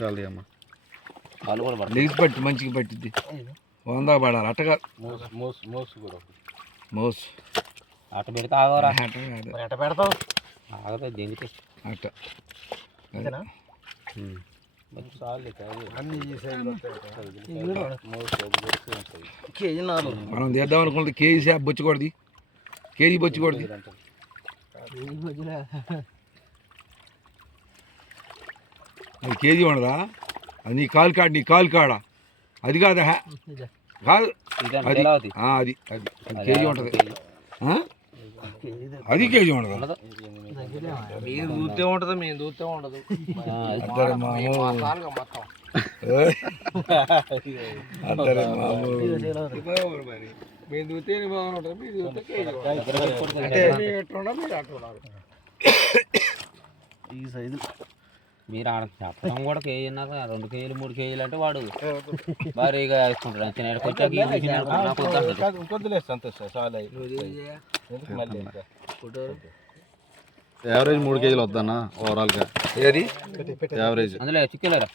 కాలు అమ్మ కాలు కూడా పడుతుంది. లెగ్స్ పట్టి మంచిగా పట్టిద్ది. 100 పడాలి అట్టగా. మోసు అట్ట పెడితే ఆగవరా? ఎట్ట పెడతావు? ఆగదు దేనికి అట్ట మనం చేద్దాం అనుకుంటే కేజీ షాప్ బొచ్చుకూడదు. కేజీ బొచ్చుకూడదు. అది కేజీ ఉండదా? అది నీ కాలు కాడ అది కాదా? కాదు అది అది అది కేజీ ఉంటుంది. అది కేజీ ఉండదు. మీరు దూతే ఉంటుంది, మేము దూతే ఉండదు. అద్దరే మాము అద్దరే మాము మేము దూతే బాగుంటుంది, మీరు దూతే ఈ సైజు మీరు ఆడ చెప్పడం కూడా కేజీ అన్నారు. 2 కేజీలు 3 కేజీలు అంటే వాడు భారీగా వేసుకుంటాడు. అంతే కొద్దిలేదు సంతోష్ చాలా యావరేజ్ 3 కేజీలు వద్దన్నా ఓవరాల్గా. ఏది యావరేజ్ అందులో చిక్కేలేరా?